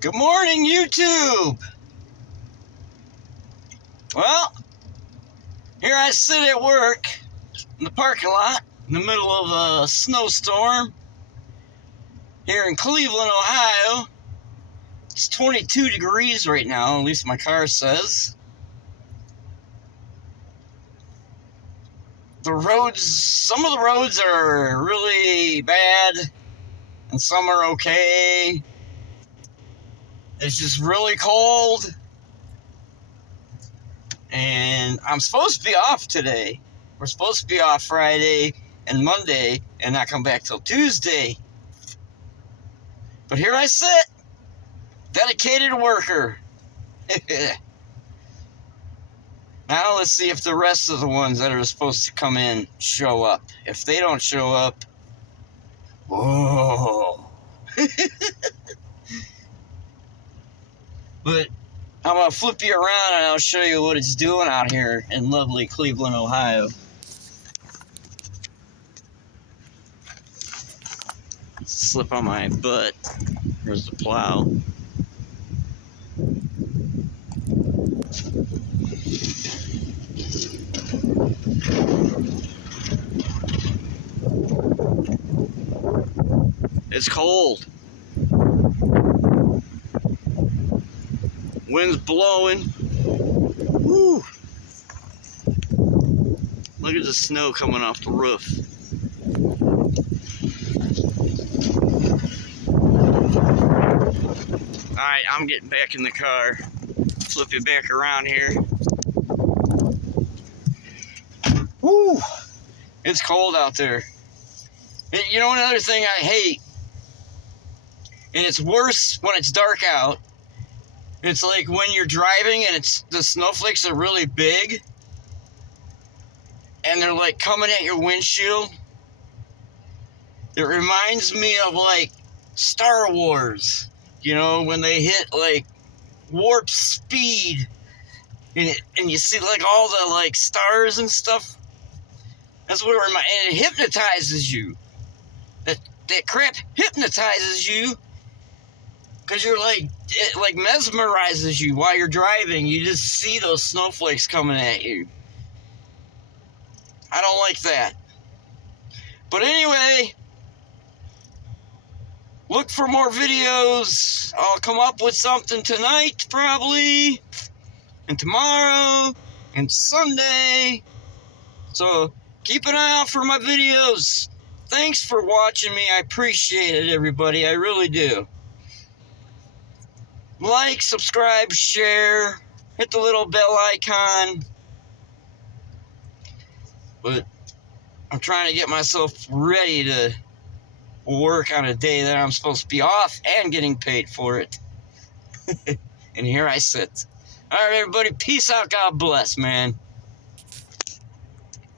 Good morning, YouTube. Well, here I sit at work in the parking lot in the middle of a snowstorm here in Cleveland, Ohio. It's 22 degrees right now, at least my car says. The roads, some of the roads are really bad and some are okay. It's just really cold. And I'm supposed to be off today. We're supposed to be off Friday and Monday and not come back till Tuesday. But here I sit, dedicated worker. Now let's see if the rest of the ones that are supposed to come in show up. If they don't show up, whoa. But I'm going to flip you around and I'll show you what it's doing out here in lovely Cleveland, Ohio. Slip on my butt. Here's the plow. It's cold. Wind's blowing. Woo! Look at the snow coming off the roof. Alright, I'm getting back in the car. Flip it back around here. Woo! It's cold out there. You know, another thing I hate, and it's worse when it's dark out, it's like when you're driving and the snowflakes are really big and they're like coming at your windshield. It reminds me of like Star Wars, you know, when they hit like warp speed and you see like all the like stars and stuff. That's what it reminds, and it hypnotizes you. That crap hypnotizes you because you're like, it like mesmerizes you while you're driving. You just see those snowflakes coming at you. I don't like that. But anyway, look for more videos. I'll come up with something tonight probably, and tomorrow, and Sunday. So keep an eye out for my videos. Thanks for watching me. I appreciate it, everybody. I really do. Like, subscribe, share, hit the little bell icon. But I'm trying to get myself ready to work on a day that I'm supposed to be off and getting paid for it. And here I sit. All right, everybody. Peace out. God bless, man.